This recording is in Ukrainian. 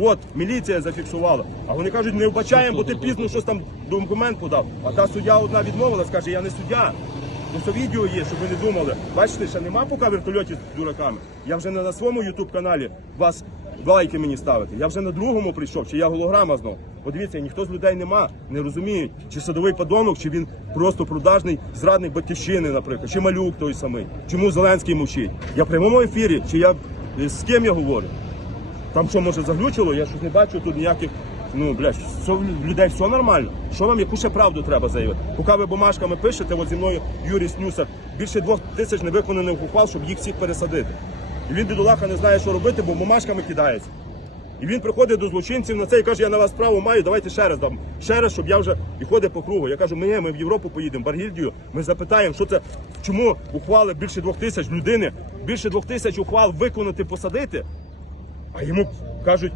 От, міліція зафіксувала. А вони кажуть, не вбачаємо, бо ти пізно щось там документ подав. А та суддя одна відмовилась, каже, я не суддя. Ну це відео є, щоб ви не думали. Бачите, ще нема поки вертольотів з дураками. Я вже не на своєму ютуб каналі вас лайки мені ставити. Я вже на другому прийшов, чи я голограма знов. Подивіться, ніхто з людей нема, не розуміють, чи садовий подонок, чи він просто продажний зрадник батьківщини, наприклад, чи малюк той самий. Чому Зеленський мовчить? Я в прямому ефірі, чи я е, з ким я говорю? Там що може заглючило? Я щось не бачу тут ніяких. Ну, блядь, все, людей все нормально. Що вам яку ще правду треба заявити? Поки ви бумажками пишете, от зі мною Юрій Снюсар, більше двох тисяч невиконаних ухвал, щоб їх всіх пересадити. І він бідолаха не знає, що робити, бо бумажками кидається. І він приходить до злочинців на це і каже, я на вас справу маю, давайте ще раз дам. Ще раз, щоб я вже і ходить по кругу. Я кажу, ми, ми в Європу поїдемо, Баргільдію, ми запитаємо, що це, чому ухвали більше двох тисяч людини, більше двох тисяч ухвал виконати, посадити, а йому кажуть,